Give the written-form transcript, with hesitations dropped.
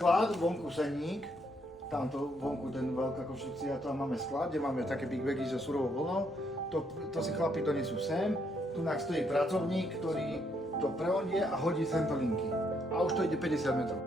Sklad, vonku seník, tamto vonku ten veľká konštrukcia, tam máme sklad, kde máme také big bagy so surovou vlnou. To si chlapi donesú sem, tu stojí pracovník, ktorý to prehodie a hodí sem to linky. A už to ide 50 metrov.